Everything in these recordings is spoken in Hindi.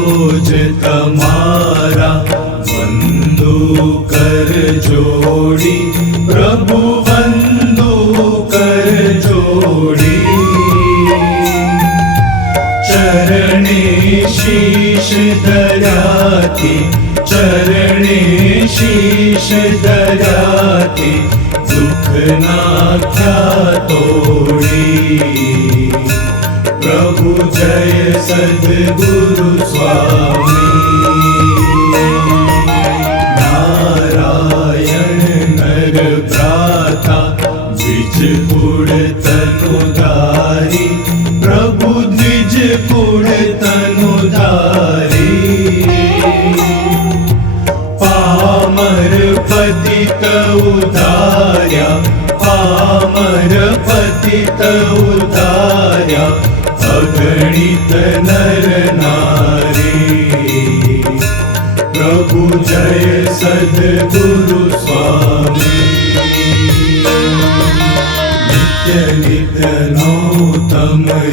सरोज तमारा बंदु कर जोड़ी, प्रभु बंदु कर जोड़ी। चरणे शीश दयाति चरणे शीश दयाति दुख नाख्या तोड़ी। પ્રભુ જય સદગુરુ સ્વામી નારાયણ નર ભ્રાતા દ્વિજપુર તનુધારી પ્રભુ દ્વિજપુર તનુધારી પતિત ઉધાર્યા પામર પતિત ઉધાર્યા અગણિત નર નારી પ્રભુ જય સદગુરુ સ્વામી નિત્ય નિત્ય નો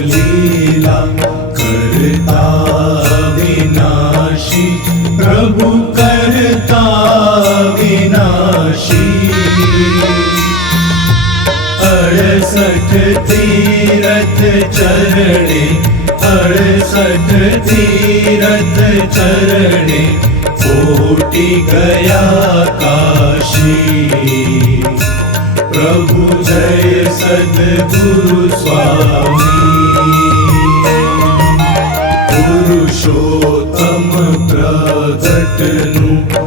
લીલા કરતા વિનાશી પ્રભુ अड़सठ तीरथ चरणे अड़सठ तीरथ चरणे कोटि गया काशी। प्रभु जय सद्गुरु स्वामी। पुरुषोत्तम प्रगटनु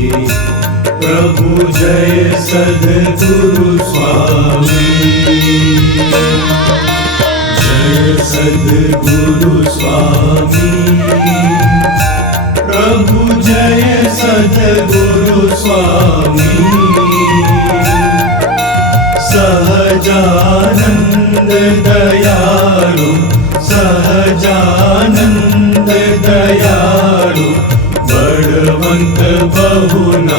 प्रभु जय सद्गुरु स्वामी। जय सद्गुरु स्वामी। प्रभु जय सद्गुरु स्वामी। सहजानन्द दयाळु सहजानन्द दयाळु बळवन्त बहुनामी